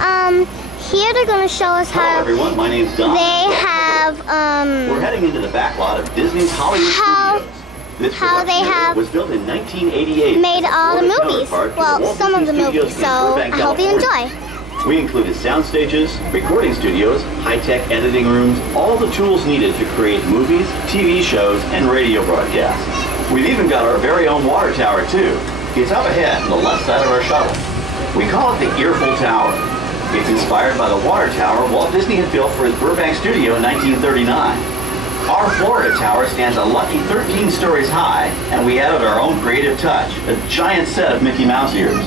Here they're going to show us how. Hello everyone, my name's Don. They have We're heading into the back lot of Disney's Hollywood Studios. This how they have was built in 1988. made all the movies. Well, some of the movies. So I hope you enjoy. We included sound stages, recording studios, high-tech editing rooms, all the tools needed to create movies, TV shows, and radio broadcasts. We've even got our very own water tower too. It's up ahead on the left side of our shuttle. We call it the Earful Tower. It's inspired by the water tower Walt Disney had built for his Burbank studio in 1939. Our Florida tower stands a lucky 13 stories high, and we added our own creative touch, a giant set of Mickey Mouse ears.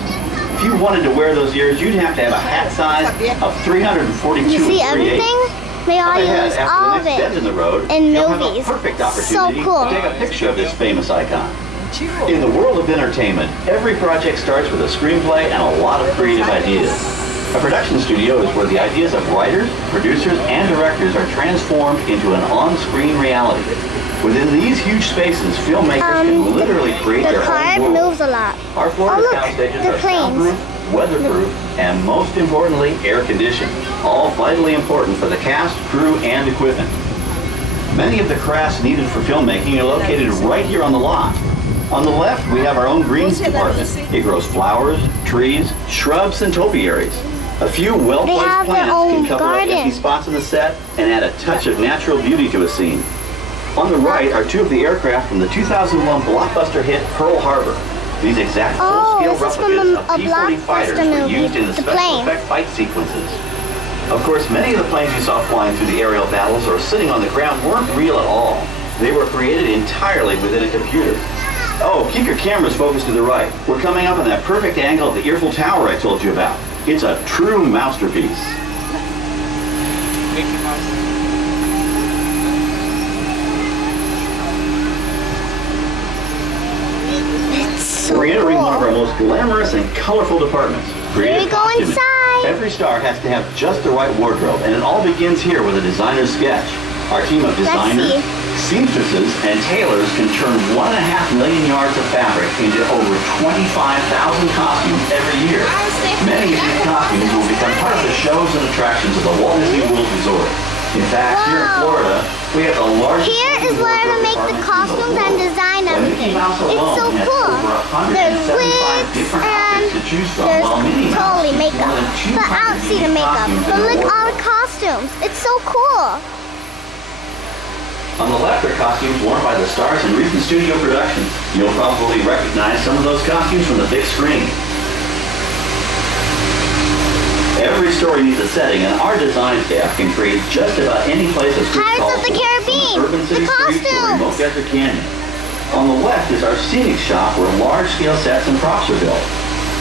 If you wanted to wear those ears, you'd have to have a hat size of 342 You see 3/8. everything? They all use all of it in the road, in you'll have movies. a perfect So opportunity cool. to take a picture of this famous icon. In the world of entertainment, every project starts with a screenplay and a lot of creative ideas. A production studio is where the ideas of writers, producers, and directors are transformed into an on-screen reality. Within these huge spaces, filmmakers can literally create their The car own world. moves a lot. Our Florida look, sound stages the are planes. soundproof, weatherproof, and most importantly, air-conditioned. All vitally important for the cast, crew, and equipment. Many of the crafts needed for filmmaking are located right here on the lot. On the left, we have our own greens department. It grows flowers, trees, shrubs, and topiaries. A few well-placed plants can cover up empty spots in the set and add a touch of natural beauty to a scene. On the right are two of the aircraft from the 2001 blockbuster hit Pearl Harbor. These exact full-scale replicas of P-40 fighters were used in the special effect fight sequences. Of course, many of the planes you saw flying through the aerial battles or sitting on the ground weren't real at all. They were created entirely within a computer. Oh, keep your cameras focused to the right. We're coming up on that perfect angle of the Earful Tower I told you about. It's a true masterpiece. Mickey Mouse. We're entering one of our most glamorous and colorful departments. Here we go inside. Every star has to have just the right wardrobe, and it all begins here with a designer's sketch. Our team of designers, seamstresses, and tailors can turn 1.5 million yards of fabric into over 25,000 costumes every year. Many of these costumes will become part of the shows and attractions of the Walt Disney World Resort. In fact, here in Florida, we have the largest... Here is where they make the costumes and design everything. It's so cool. There's wigs and there's totally makeup. But I don't see the makeup. But look all the costumes. It's so cool. On the left are costumes worn by the stars in recent studio productions. You'll probably recognize some of those costumes from the big screen. Every story needs a setting, and our design staff can create just about any place a script calls for, Pirates of the Caribbean, urban city the streets to costumes. remote desert canyon. On the left is our scenic shop where large-scale sets and props are built.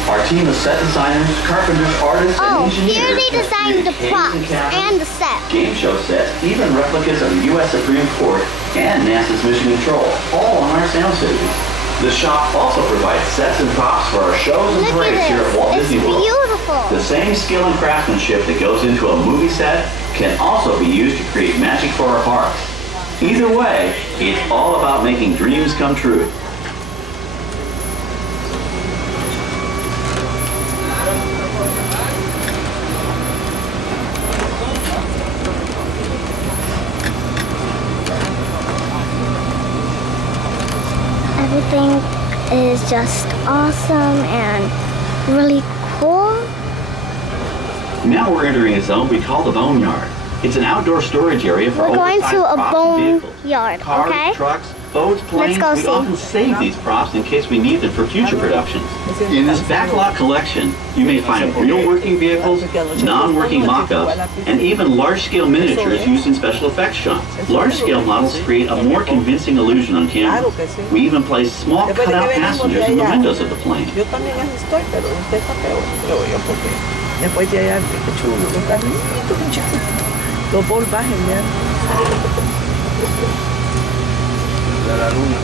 Our team of set designers, carpenters, artists, and engineers here they designed the props and the set. Game show sets, even replicas of the U.S. Supreme Court and NASA's Mission Control, all on our sound stages. The shop also provides sets and props for our shows and parades here at Walt Disney World. It's beautiful. The same skill and craftsmanship that goes into a movie set can also be used to create magic for our parks. Either way, it's all about making dreams come true. Everything is just awesome and really cool. Now we're entering a zone we call the Boneyard. It's an outdoor storage area for We're going oversized to a props and vehicles. boneyard, Cars, okay? trucks, boats, planes. Let's go we see. often save these props in case we need them for future productions. In this backlot collection, you may find real working vehicles, non-working mock-ups, and even large-scale miniatures used in special effects shots. Large-scale models create a more convincing illusion on camera. We even place small cutout passengers in the windows of the plane. Yo también así estoy, pero usted está peor, creo yo, porque después de allá, qué chulo, los carritos, qué chiquitos. Los volvajes ya. La luna.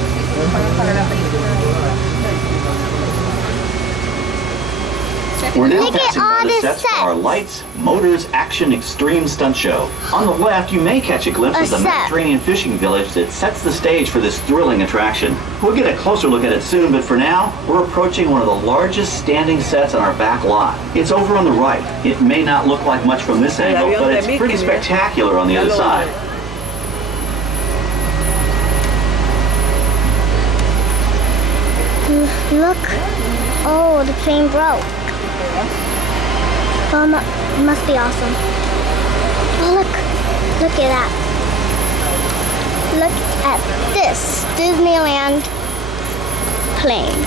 We're now Look at passing all by the this sets for set. our Lights, Motors, Action Extreme Stunt Show. On the left, you may catch a glimpse A of the set. Mediterranean fishing village that sets the stage for this thrilling attraction. We'll get a closer look at it soon, but for now, we're approaching one of the largest standing sets on our back lot. It's over on the right. It may not look like much from this angle, but it's pretty spectacular on the other side. Look. Oh, the plane broke. Oh, must be awesome. Look. Look at that. Look at this Disneyland plane.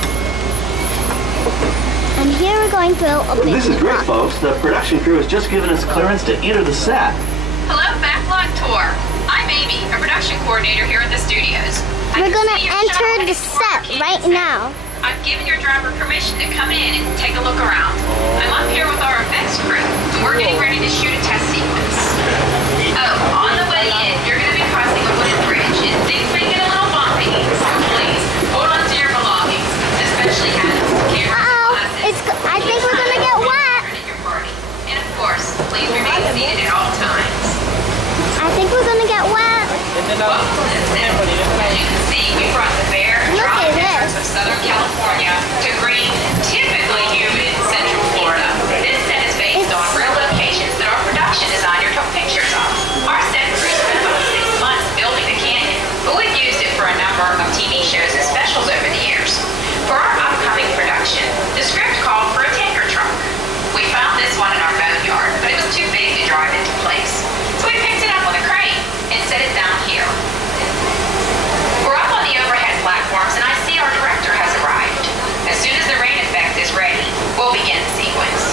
And here we're going through a big This is great, rock. folks. The production crew has just given us clearance to enter the set. Hello, Backlot Tour. I'm Amy, a production coordinator here at the studios. We're gonna enter the set right now. I've given your driver permission to come in and take a look around. I'm up here with our effects crew, and we're getting ready to shoot a test sequence. Oh, on the way in, you're going to be crossing a wooden bridge, and things may get a little bumpy, so please, hold on to your belongings, especially hats, cameras, glasses. I think we're gonna get wet. And of course, please remain seated at all times. I think we're gonna get wet. Well, as you can see, we brought the bare, Look dry at deserts this. of Southern California to green, typically humid Central Florida. This set is based on real locations that our production designer took pictures of. Our set crew spent about 6 months building the canyon, but we've used it for a number of TV shows and specials over the years. For our upcoming production, the script called for a tanker truck. We found this one in our boneyard, but it was too big to drive into place. So we picked it up with a crane and set it down here. We're up on the overhead platforms, and I see our director has arrived. As soon as the rain effect is ready, we'll begin the sequence.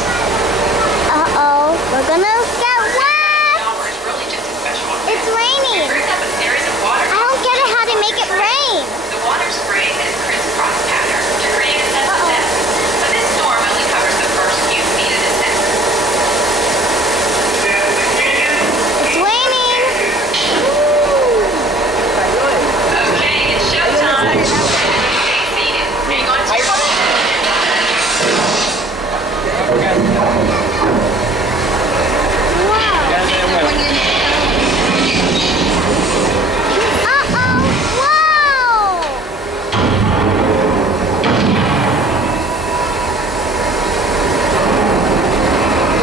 Uh-oh, we're gonna get wet. Shower is really just a special effect. It's raining. It brings up a series of water. I don't get it how they make it rain. The water sprays in a crisscross pattern to create a sense of depth. But this storm only covers the first few feet of the set. It's raining. Okay, it's showtime. Stay seated. Hang on to your Uh-oh, whoa!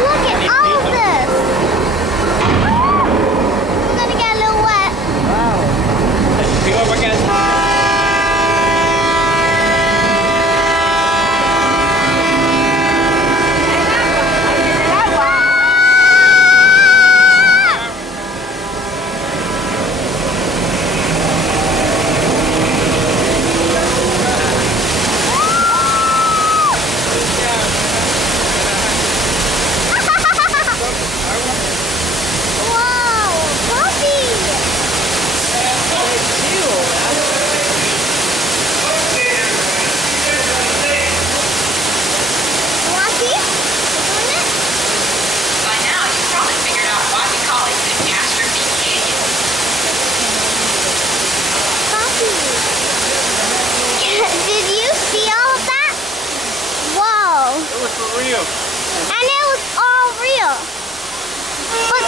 Look at all this. We're gonna get a little wet. Whoa, puppy! Lucky? Doing it? By now, you've probably figured out why we call it the Astrophy Canyon. Puppy. Did you see all of that? Whoa. It was for real. And it was all real. But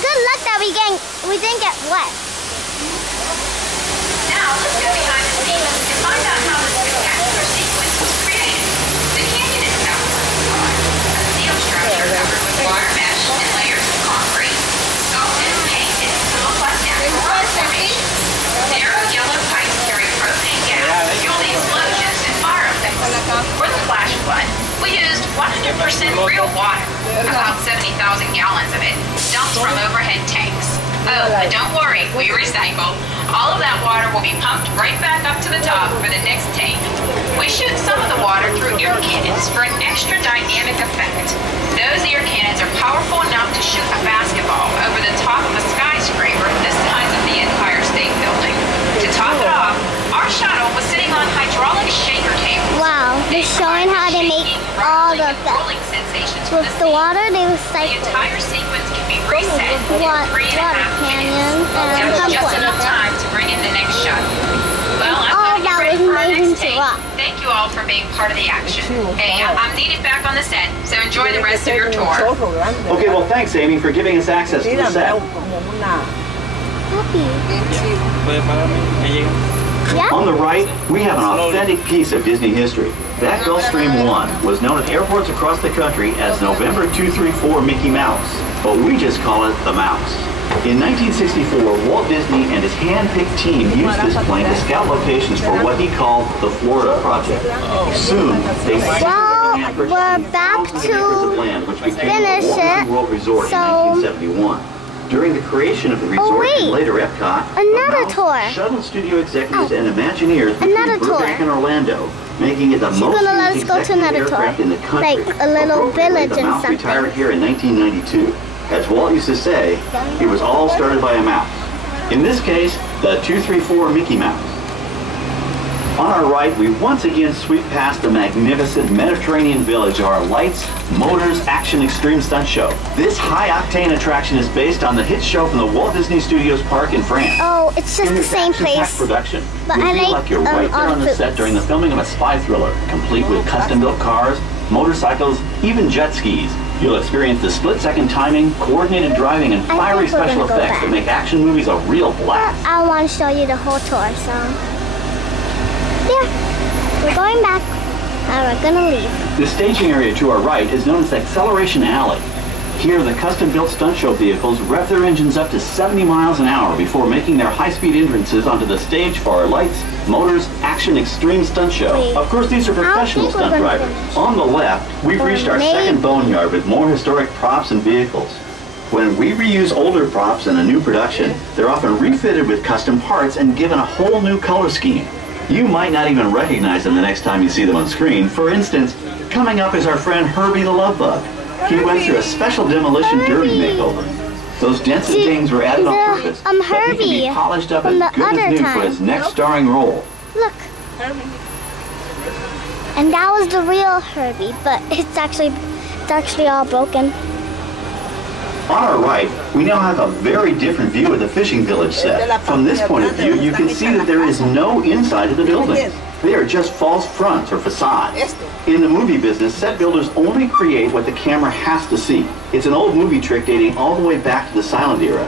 good luck that we didn't get wet. Now, let's go behind the scenes and find out how this spectacular sequence was created. The canyon itself is a steel structure covered with wire mesh and layers of concrete, sculpted and painted to look like natural rock formations. Narrow yellow pipes carry propane gas to fuel the explosions and fire effects. For the flash flood, we used 100% real water, about 70,000 gallons of it, dumped from overhead tanks. Oh, but don't worry, we recycle. All of that water will be pumped right back up to the top for the next tank. We shoot some of the water through air cannons for an extra dynamic effect. Those air cannons are powerful enough to shoot a basketball over the top of a skyscraper the size of the Empire State Building. To top it off, our shuttle was sitting on hydraulic shaker tables. Wow, they're showing how they make all the rolling effects. sensations With the water, they The recycle. entire sequence can be reset in Water 3.5 minutes. canyon That and was just comfort. enough time to bring in the next shot. Well, I'm All gonna get that ready was for our our I next take. interrupt. Thank you all for being part of the action. Sí, well, Hey, fine. I'm needed back on the set, so enjoy the rest of your Tiene que tour. ser un chorro grande, Okay, well, thanks, Amy, for giving us access to Mira, the set. como una... Happy. ¿Puede pararme? ¿Me llega? Yeah? On the right, we have an authentic piece of Disney history. That Gulfstream 1 was known at airports across the country as November 234 Mickey Mouse, but we just call it the Mouse. In 1964, Walt Disney and his hand-picked team used this plane to scout locations for what he called the Florida Project. Soon, they Well, we're back to land, which became finish the Walt Disney it. World Resort So- in 1971. During the creation of the resort wait. and later Epcot, Another the Mouse tour. shuttled studio executives and Imagineers between Another tour. Burbank and Orlando, making it the most gonna let used us go to executive another tour. aircraft in the country. Like a little Appropriately, village the and Mouse something. retired here in 1992. As Walt used to say, it was all started by a mouse. In this case, the 234 Mickey Mouse. On our right, we once again sweep past the magnificent Mediterranean village of our Lights, Motors, Action Extreme Stunt Show. This high-octane attraction is based on the hit show from the Walt Disney Studios Park in France. Oh, it's just In the this same action-packed place. production, But you I feel like, like you're right there all on the foods. set during the filming of a spy thriller, complete with custom-built cars, motorcycles, even jet skis. You'll experience the split-second timing, coordinated driving, and I fiery think we're special gonna go effects that back. make action movies a real blast. I want to show you the whole tour, so... Yeah, we're going back, and we're gonna leave. The staging area to our right is known as Acceleration Alley. Here, the custom-built stunt show vehicles rev their engines up to 70 miles an hour before making their high-speed entrances onto the stage for our Lights, Motors, Action Extreme Stunt Show. Wait. Of course, these are professional think we're stunt gonna drivers. finish. On the left, we've Or reached our maybe- second boneyard with more historic props and vehicles. When we reuse older props in a new production, they're often refitted with custom parts and given a whole new color scheme. You might not even recognize them the next time you see them on screen. For instance, coming up is our friend Herbie the Love Bug. He went through a special demolition derby Herbie. makeover. Those dents and See, dings were added on the, purpose, but he can be Herbie polished up from as the good as other new for time. his next starring role. Look. And that was the real Herbie, but it's actually all broken. On our right, we now have a very different view of the fishing village set. From this point of view, you can see that there is no inside of the buildings. They are just false fronts or facades. In the movie business, set builders only create what the camera has to see. It's an old movie trick dating all the way back to the silent era.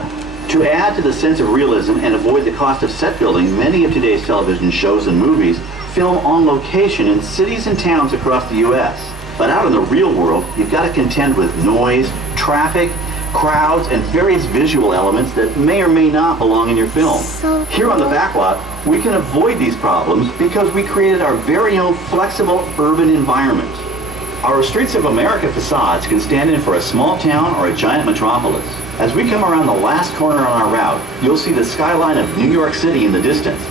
To add to the sense of realism and avoid the cost of set building, many of today's television shows and movies film on location in cities and towns across the U.S. But out in the real world, you've got to contend with noise, traffic, crowds, and various visual elements that may or may not belong in your film. So Here on the backlot, we can avoid these problems because we created our very own flexible urban environment. Our Streets of America facades can stand in for a small town or a giant metropolis. As we come around the last corner on our route, you'll see the skyline of New York City in the distance.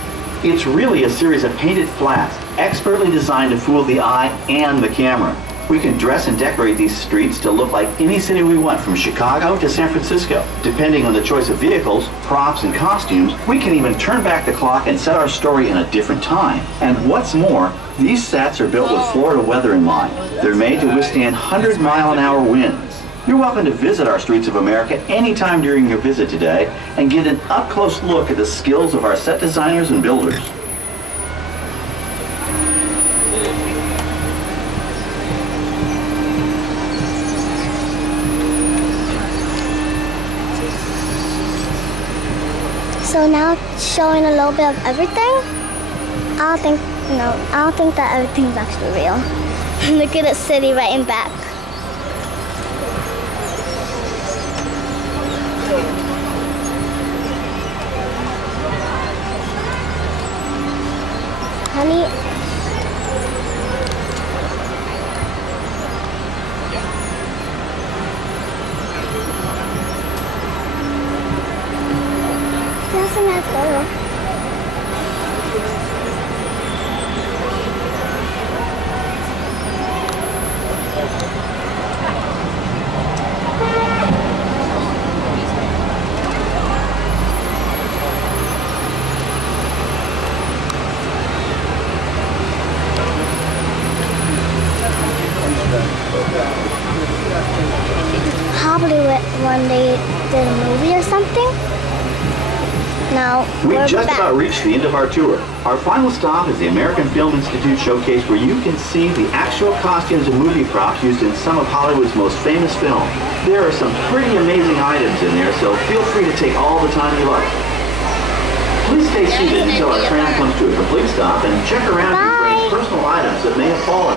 It's really a series of painted flats, expertly designed to fool the eye and the camera. We can dress and decorate these streets to look like any city we want, from Chicago to San Francisco. Depending on the choice of vehicles, props, and costumes, we can even turn back the clock and set our story in a different time. And what's more, these sets are built with Florida weather in mind. They're made to withstand 100-mile-an-hour winds. You're welcome to visit our Streets of America anytime during your visit today and get an up-close look at the skills of our set designers and builders. So now it's showing a little bit of everything. I don't think that everything's actually real. Look at the city right in back. Honey, doesn't have photo. Probably when they did a movie or something. Now, We've we're just back. about reached the end of our tour. Our final stop is the American Film Institute Showcase, where you can see the actual costumes and movie props used in some of Hollywood's most famous films. There are some pretty amazing items in there, so feel free to take all the time you like. Please stay seated until our tram comes to a complete stop and check around your Bye. personal items that may have fallen.